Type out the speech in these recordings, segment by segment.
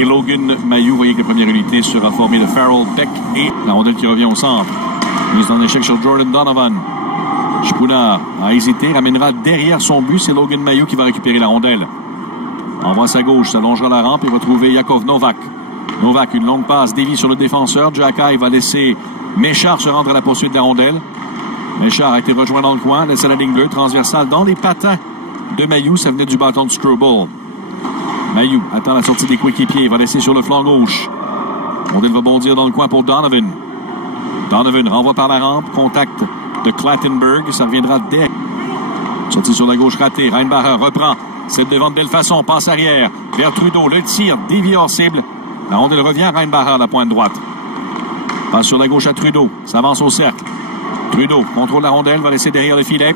Et Logan Mailloux, voyez que la première unité sera formée de Farrell, Beck et la rondelle qui revient au centre. Mise en échec sur Jordan Donovan. Spooner a hésité, ramènera derrière son but. C'est Logan Mailloux qui va récupérer la rondelle. Envoie à sa gauche, s'allongera la rampe et va trouver Yakov Novak. Novak, une longue passe, dévie sur le défenseur. Xhekaj va laisser Méchard se rendre à la poursuite de la rondelle. Méchard a été rejoint dans le coin, laisse à la ligne bleue, transversale dans les patins de Mailloux. Ça venait du bâton de Struble. Mailloux attend la sortie des coéquipiers, va laisser sur le flanc gauche. Rondelle va bondir dans le coin pour Donovan. Donovan renvoie par la rampe, contact de Clattenburg, ça reviendra dès. Sortie sur la gauche ratée, Reinbacher reprend, c'est devant de belle façon, passe arrière, vers Trudeau, le tir, dévié hors cible. La rondelle revient à Reinbacher à la pointe droite. Passe sur la gauche à Trudeau, s'avance au cercle. Trudeau contrôle la rondelle, va laisser derrière le filet.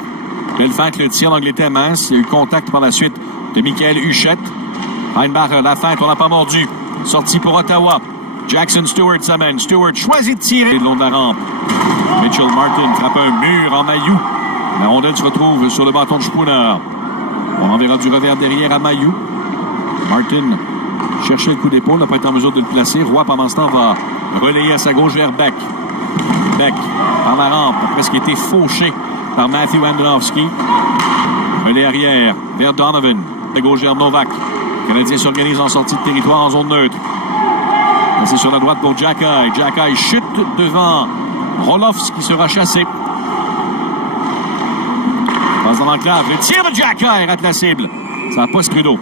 Belle feinte, le tir, l'angle était mince, il y a eu contact par la suite de Michael Huchette. Reinbacher, la feinte, on n'a pas mordu. Sortie pour Ottawa. Jackson Stewart s'amène. Stewart choisit de tirer le long de la rampe. Mitchell Martin frappe un mur en Mailloux. La rondelle se retrouve sur le bâton de Spooner. On enverra du revers derrière à Mailloux. Martin cherchait le coup d'épaule, n'a pas été en mesure de le placer. Roy, pendant ce temps, va relayer à sa gauche vers Beck. Beck, par la rampe, a presque été fauché par Matthew Andonovski. Relais arrière vers Donovan. De gauche vers Novak. Le Canadien s'organise en sortie de territoire en zone neutre. C'est sur la droite pour Xhekaj. Xhekaj chute devant Roloffs qui sera chassé. Passe dans l'enclave. Le tir de Xhekaj rate la cible. Ça passe Trudeau.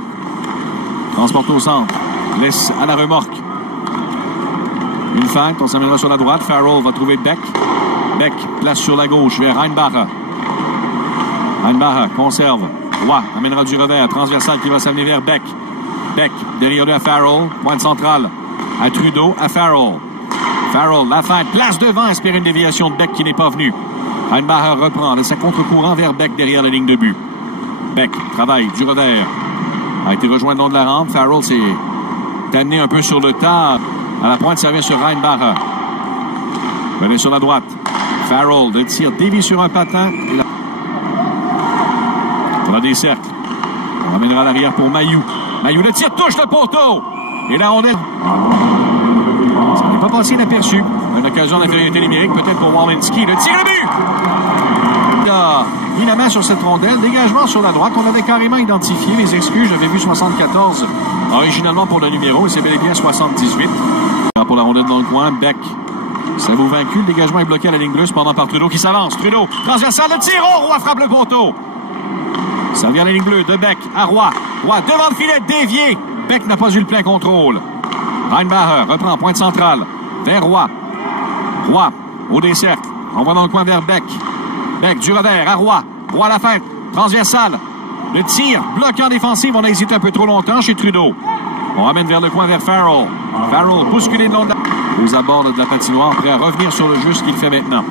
Transporte au centre. Laisse à la remorque. Une feinte. On s'amènera sur la droite. Farrell va trouver Beck. Beck place sur la gauche vers Reinbacher. Reinbacher conserve. Roy amènera du revers. Transversal qui va s'amener vers Beck. Beck derrière lui à Farrell. Pointe centrale. À Trudeau, à Farrell. Farrell, la feinte, place devant, espère une déviation de Beck qui n'est pas venue. Reinbacher reprend, laisse à contre-courant vers Beck derrière la ligne de but. Beck travaille du revers. A été rejoint le long de la rampe. Farrell s'est amené un peu sur le tas. À la pointe, ça vient sur Reinbacher. Venez sur la droite. Farrell, le tir dévie sur un patin. Et la... On a des cercles. On ramènera à l'arrière pour Mailloux. Mailloux, le tir touche le poteau. Et la rondelle. Ça n'est pas passé inaperçu. Une occasion d'infériorité numérique, peut-être pour Walensky. Le tir au but! Il a mis la main sur cette rondelle. Dégagement sur la droite. On avait carrément identifié les excuses. J'avais vu 74 originalement pour le numéro. Et c'est bel et bien 78. Pour la rondelle dans le coin, Beck. Ça vous vaincu. Le dégagement est bloqué à la ligne bleue, cependant par Trudeau qui s'avance. Trudeau, transversal, le tir. Oh, Roy frappe le poteau. Ça vient à la ligne bleue de Beck à Roy. Roy devant le filet, dévié. Beck n'a pas eu le plein contrôle. Reinbacher reprend pointe centrale vers Roy. Roy au décercle. On va dans le coin vers Beck. Beck du revers à Roy. Roy à la fin. Transversale. Le tir bloqué en défensive. On a hésité un peu trop longtemps chez Trudeau. On ramène vers le coin vers Farrell. Farrell bousculé le long de la... aux abords de la patinoire, prêt à revenir sur le jeu, ce qu'il fait maintenant.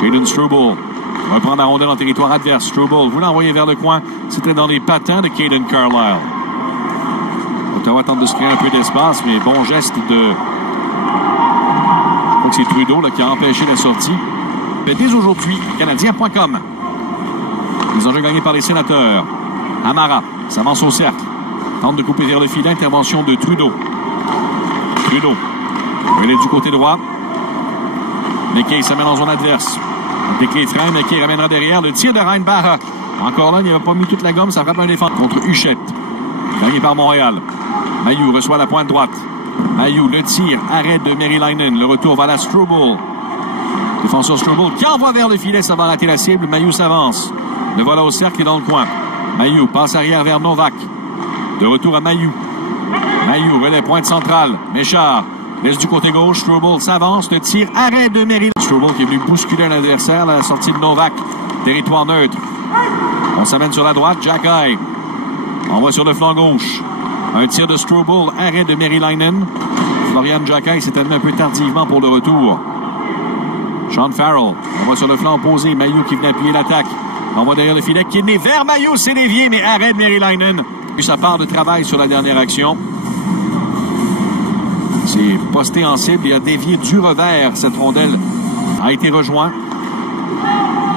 Jayden Struble reprend la rondelle en territoire adverse. Struble voulait envoyer vers le coin. C'était dans les patins de Caden Carlisle. Ottawa tente de se créer un peu d'espace, mais bon geste de... Je crois que c'est Trudeau là, qui a empêché la sortie. Mais dès aujourd'hui, Canadien.com. Les enjeux gagnés par les sénateurs. Amara s'avance au cercle. Tente de couper vers le filet. Intervention de Trudeau. Trudeau. Il est du côté droit. McKay s'amène en zone adverse. McKay freine. McKay ramènera derrière. Le tir de Reinbacher. Encore là, il n'avait pas mis toute la gomme. Ça frappe un défenseur contre Huchette. Gagné par Montréal. Mailloux reçoit la pointe droite. Mailloux, le tir. Arrêt de Merilainen. Le retour vers la Struble. Défenseur Struble qui envoie vers le filet. Ça va rater la cible. Mailloux s'avance. Le voilà au cercle et dans le coin. Mailloux passe arrière vers Novak. De retour à Mailloux. Mailloux, relais pointe centrale. Méchard laisse du côté gauche. Struble s'avance. Le tir. Arrêt de Merilainen. Struble qui est venu bousculer un adversaire à la sortie de Novak. Territoire neutre. On s'amène sur la droite. Xhekaj. On va sur le flanc gauche. Un tir de Struble, arrêt de Merilainen. Florian Xhekaj s'est admis un peu tardivement pour le retour. Sean Farrell. On va sur le flanc opposé. Mailloux qui vient appuyer l'attaque. On va derrière le filet. Kidney vers Mailloux. C'est dévié, mais arrêt de Merilainen. Sa part de travail sur la dernière action. C'est posté en cible. Il a dévié du revers. Cette rondelle a été rejointe.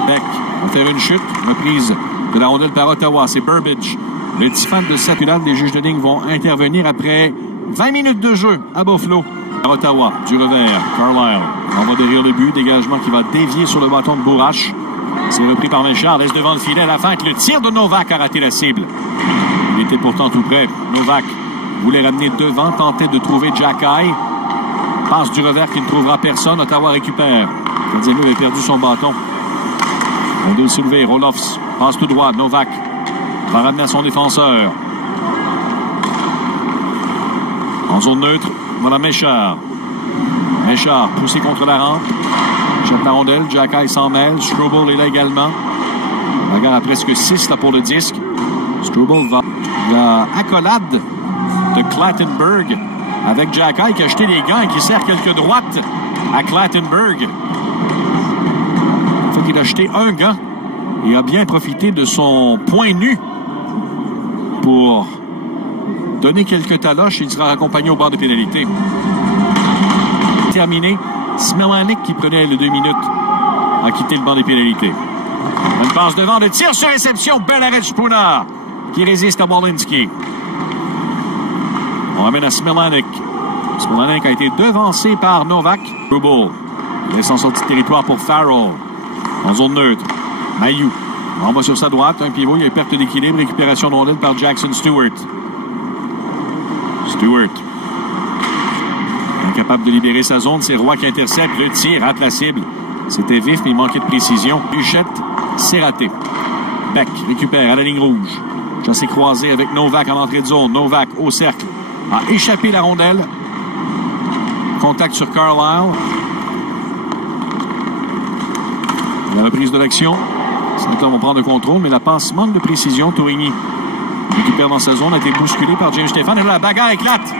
Beck va faire une chute. Reprise de la rondelle par Ottawa. C'est Burbidge Le petit fan de Sapulade, les juges de ligne vont intervenir après 20 minutes de jeu à Buffalo. À Ottawa, du revers, Carlisle envoie derrière le but, dégagement qui va dévier sur le bâton de Bourrache. C'est repris par Méchard, laisse devant le filet à la fin que le tir de Novak a raté la cible. Il était pourtant tout près. Novak voulait ramener devant, tentait de trouver Jacky. Passe du revers qui ne trouvera personne. Ottawa récupère. Candiano avait perdu son bâton. On doit le soulever. Roloffs passe tout droit. Novak va ramener à son défenseur. En zone neutre, voilà Méchard. Méchard poussé contre la rampe. Jette la rondelle. Jacky s'en mêle. Struble est là également. Bagarre à presque 6 là, pour le disque. Struble va. La accolade de Clattenburg avec Jacky qui a jeté les gants et qui sert quelques droites à Clattenburg. Il faut qu'il a jeté un gant et a bien profité de son point nu pour donner quelques taloches. Il sera accompagné au bord de pénalité. Terminé. Smilanic, qui prenait les 2 minutes, a quitté le banc des pénalités. Une passe devant, le tir sur réception. Bel arrêt de Spooner qui résiste à Walensky. On ramène à Smilanic. Smilanic a été devancé par Novak. Struble laisse en sortie de territoire pour Farrell. En zone neutre, Mailloux renvoie sur sa droite. Un pivot, il y a une perte d'équilibre. Récupération de rondelle par Jackson Stewart. Stewart. Incapable de libérer sa zone, c'est Roy qui intercepte. Le tir rate la cible. C'était vif, mais il manquait de précision. Huchette, c'est raté. Beck récupère à la ligne rouge. Chassé croisé avec Novak en entrée de zone. Novak au cercle. A échappé la rondelle. Contact sur Carlisle. La reprise de l'action. Les Sénateurs vont prendre le contrôle, mais la passe manque de précision. Tourigny récupère dans sa zone, a été bousculé par James Stéphane. Et là, la bagarre éclate.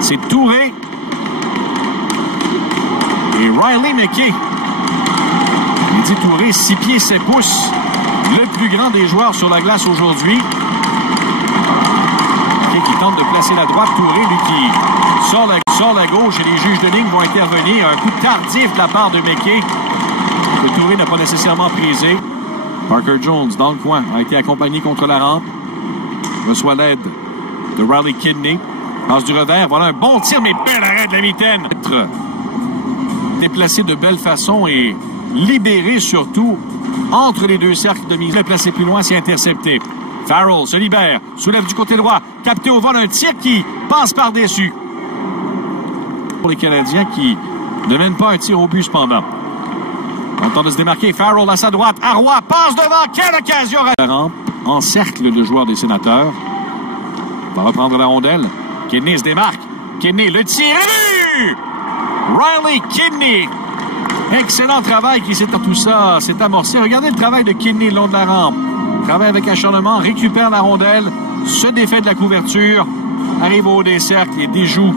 C'est Touré et Riley McKay. Mehdi Touré, 6 pieds 7 pouces. Le plus grand des joueurs sur la glace aujourd'hui. Qui tente de placer la droite. Touré, lui, qui sort la gauche et les juges de ligne vont intervenir. Un coup tardif de la part de McKay que Touré n'a pas nécessairement prisé. Parker Jones, dans le coin, a été accompagné contre la rampe. Reçoit l'aide de Riley Kidney. Passe du revers. Voilà un bon tir, mais bel arrêt de la mitaine. Déplacé de belle façon et libéré surtout entre les deux cercles de mise. Le placé plus loin, c'est intercepté. Farrell se libère, soulève du côté droit, capté au vol, un tir qui passe par-dessus. Pour les Canadiens qui ne mènent pas un tir au but cependant. On tente de se démarquer. Farrell à sa droite. Arroy passe devant. Quelle occasion! La rampe encercle le joueur des Sénateurs. Va reprendre la rondelle. Kidney se démarque. Kidney, le tir. Riley Kidney. Excellent travail qui s'est tout ça. C'est amorcé. Regardez le travail de Kidney le long de la rampe. Travaille avec acharnement, récupère la rondelle, se défait de la couverture, arrive au haut des cercles et déjoue.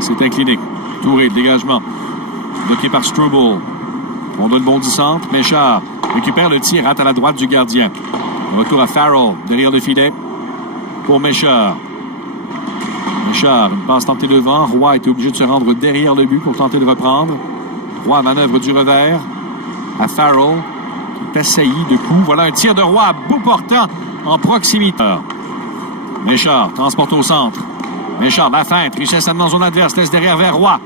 C'est incliné. Touré, dégagement. Bloqué par Struble. Rondelle bondissante. Méchard récupère le tir, rate à la droite du gardien. Retour à Farrell, derrière le filet. Pour Méchard. Méchard, une passe tentée devant. Roy était obligé de se rendre derrière le but pour tenter de reprendre. Roy manœuvre du revers à Farrell. Assailli de coups. Voilà un tir de Roy à bout portant en proximité. Méchard transporte au centre. Méchard, la feinte. Richesse dans zone adverse. Laisse derrière vers Roy.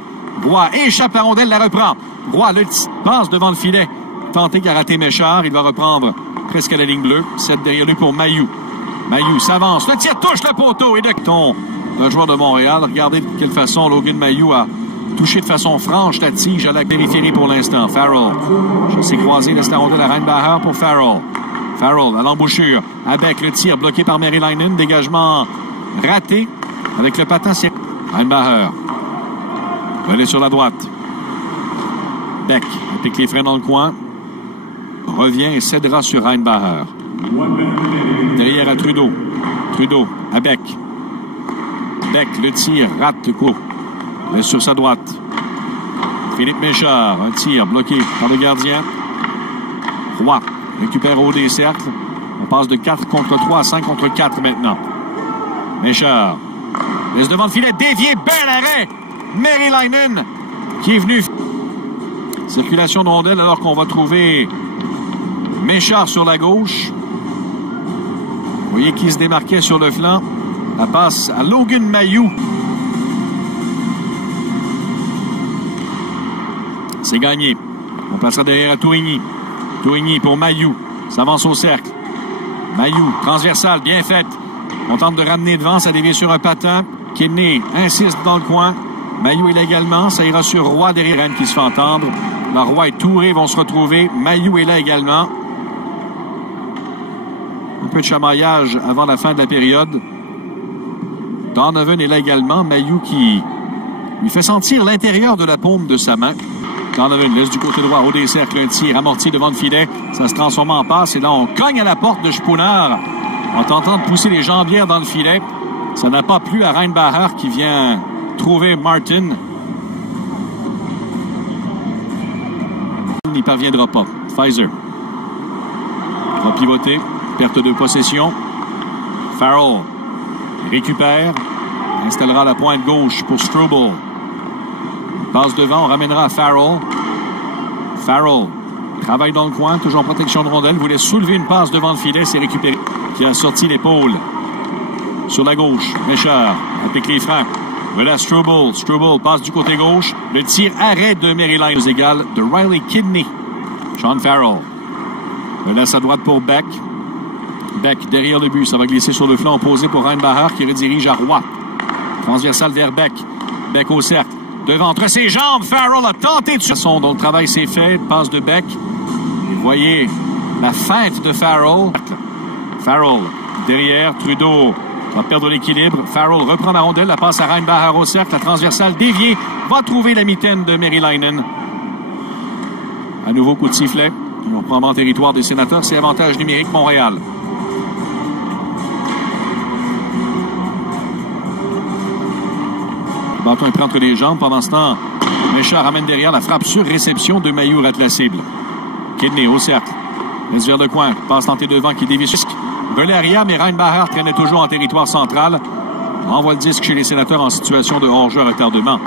Roy échappe la rondelle, la reprend. Roy le passe devant le filet. Tenté qu'il a raté Méchard. Il va reprendre presque à la ligne bleue. 7 derrière lui pour Mailloux. Mailloux s'avance. Le tir touche le poteau. Et de le joueur de Montréal. Regardez de quelle façon Logan Mailloux a touché de façon franche la tige à la périphérie pour l'instant. Farrell. Chassé croisé, laisse la rondelle à Reinbacher pour Farrell. Farrell à l'embouchure. Avec le tir bloqué par Merilainen. Dégagement raté avec le patin. Reinbacher. Relais sur la droite. Beck applique les freins dans le coin. Revient et cédera sur Reinbacher. Derrière à Trudeau. Trudeau à Beck. Beck, le tir, rate court. Laisse sur sa droite. Philippe Méchard, un tir bloqué par le gardien. Roy récupère au haut des cercles. On passe de 4 contre 3 à 5 contre 4 maintenant. Méchard laisse devant le filet, dévié, bel arrêt. Merilainen qui est venu. Circulation de rondelle alors qu'on va trouver Méchard sur la gauche. Vous voyez qui se démarquait sur le flanc. La passe à Logan Mailloux. C'est gagné. On passera derrière à Tourigny. Tourigny pour Mailloux. S'avance au cercle. Mailloux, transversale, bien faite. On tente de ramener devant, ça dévie sur un patin. Kidney insiste dans le coin. Mailloux est là également. Ça ira sur Roy derrière Rennes qui se fait entendre. La Roy et Touré vont se retrouver. Mailloux est là également. Un peu de chamaillage avant la fin de la période. Donovan est là également. Mailloux qui lui fait sentir l'intérieur de la paume de sa main. Donovan laisse du côté droit au des cercles un tir amorti devant le filet. Ça se transforme en passe et là on cogne à la porte de Spooner en tentant de pousser les jambières dans le filet. Ça n'a pas plu à Reinbacher qui vient trouver Martin. Il n'y parviendra pas. Pfizer va pivoter. Perte de possession. Farrell récupère. Installera la pointe gauche pour Struble. Passe devant, on ramènera à Farrell. Farrell travaille dans le coin, toujours en protection de rondelle. Voulait soulever une passe devant le filet, c'est récupéré. Qui a sorti l'épaule. Sur la gauche, Méchard applique les freins. Voilà Struble. Struble passe du côté gauche. Le tir arrêt de Maryline aux égales de Riley Kidney. Sean Farrell. Laisse à droite pour Beck. Beck derrière le but. Ça va glisser sur le flanc opposé pour Reinbacher qui redirige à Roy. Transversal vers Beck. Beck au cercle. Devant entre ses jambes, Farrell a tenté de façon dont le travail s'est fait. Passe de Beck. Vous voyez la feinte de Farrell. Farrell derrière. Trudeau va perdre l'équilibre. Farrell reprend la rondelle. La passe à Reinbacher au cercle. La transversale déviée va trouver la mitaine de Maryline. À nouveau coup de sifflet. On reprend en territoire des Sénateurs. C'est avantage numérique Montréal. Le bâton est pris entre les jambes. Pendant ce temps, Méchard ramène derrière la frappe sur réception de Mailloux rate la cible. Kidney au cercle. Laisse vers le coin. Passe tentée devant qui dévie. Relais arrière, mais Reinbacher traînait toujours en territoire central. Envoie le disque chez les Sénateurs en situation de hors-jeu à retardement.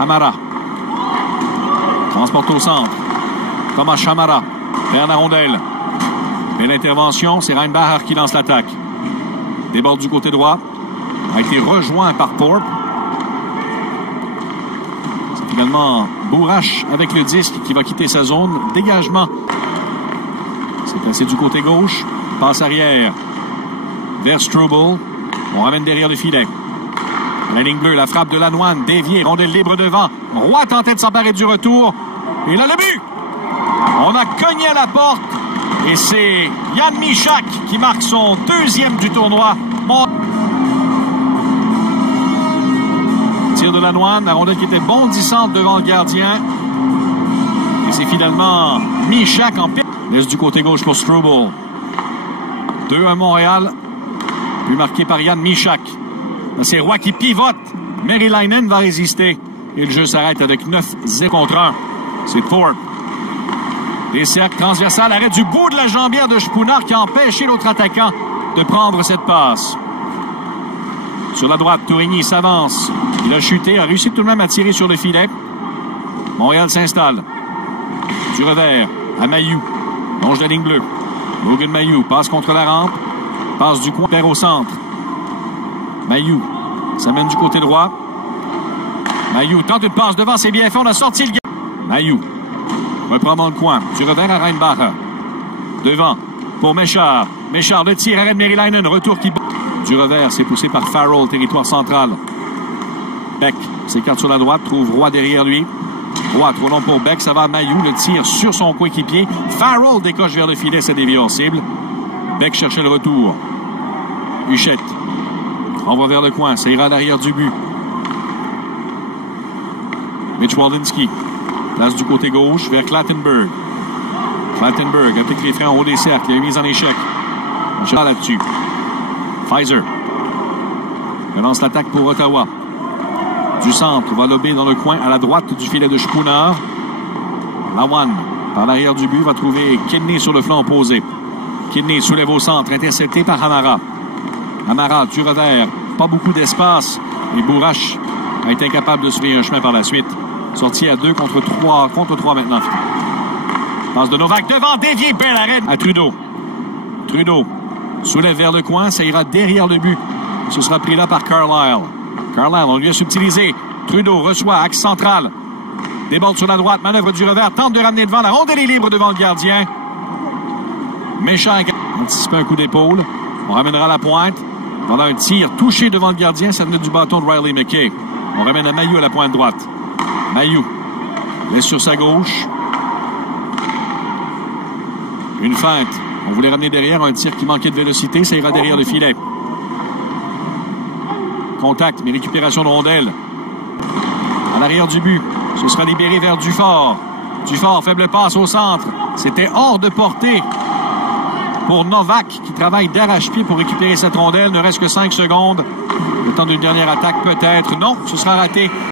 Hamara. Transporte au centre. Thomas Chamara. Perd la rondelle. Belle intervention. C'est Reinbacher qui lance l'attaque. Déborde du côté droit. A été rejoint par Thorpe. C'est finalement Bourrache avec le disque qui va quitter sa zone. Dégagement. C'est passé du côté gauche. Passe arrière. Vers Struble. On ramène derrière le filet. La ligne bleue, la frappe de Lanoine. Déviée, rondelle libre devant. Roy tentait de s'emparer du retour. Et là, le but! On a cogné à la porte. Et c'est Yann Michak qui marque son deuxième du tournoi. Tir de Lanoine, la rondelle qui était bondissante devant le gardien. Et c'est finalement Michak en pire. Laisse du côté gauche pour Struble. 2-1 Montréal. Puis marqué par Yann Michak. C'est Roy qui pivote. Maryline va résister. Et le jeu s'arrête avec 9-0 contre 1. C'est Thorpe. Des cercles transversales. Arrêt du bout de la jambière de Spooner qui a empêché l'autre attaquant de prendre cette passe. Sur la droite, Tourigny s'avance. Il a chuté, a réussi tout de même à tirer sur le filet. Montréal s'installe. Du revers à Mailloux. Longe de la ligne bleue. Logan Mailloux passe contre la rampe. Passe du coin, perd au centre. Mailloux s'amène du côté droit. Mailloux tente une passe devant, c'est bien fait. On a sorti le gars. Mailloux reprend dans le coin. Du revers à Reinbacher. Devant pour Méchard. Méchard, le tir, arrête Maryline. Retour qui... Du revers, c'est poussé par Farrell, territoire central. Beck s'écarte sur la droite, trouve Roy derrière lui. Roy, trop long pour Beck, ça va à Mailloux, le tir sur son coéquipier. Farrell décoche vers le filet, c'est dévié hors cible. Beck cherchait le retour. Huchette envoie vers le coin, ça ira à l'arrière du but. Mitch Waldinsky place du côté gauche vers Clattenburg. Clattenburg applique les freins en haut des cercles, il a une mise en échec. On cherche là-dessus. Pfizer relance l'attaque pour Ottawa. Du centre, va lober dans le coin à la droite du filet de Spooner. Lawan, par l'arrière du but, va trouver Kidney sur le flanc opposé. Kidney soulève au centre, intercepté par Hamara. Hamara, du revers, pas beaucoup d'espace. Et Bourrache a été incapable de se frayer un chemin par la suite. Sorti à 2 contre 3 maintenant. Passe de Novak devant, dévié, bel arrêt à Trudeau. Trudeau soulève vers le coin, ça ira derrière le but. Ce sera pris là par Carlisle. Carlisle, on lui a subtilisé. Trudeau reçoit, axe central. Déborde sur la droite, manœuvre du revers, tente de ramener devant. La rondelle est libre devant le gardien. Méchant anticipe un coup d'épaule. On ramènera la pointe. Voilà un tir touché devant le gardien. Ça venait du bâton de Riley McKay. On ramène à Mailloux à la pointe droite. Mailloux laisse sur sa gauche. Une feinte. On voulait ramener derrière un tir qui manquait de vélocité. Ça ira derrière le filet. Contact, mais récupération de rondelle. À l'arrière du but. Ce sera libéré vers Dufort. Dufort, faible passe au centre. C'était hors de portée pour Novak qui travaille d'arrache-pied pour récupérer cette rondelle. Ne reste que 5 secondes. Le temps d'une dernière attaque peut-être. Non, ce sera raté.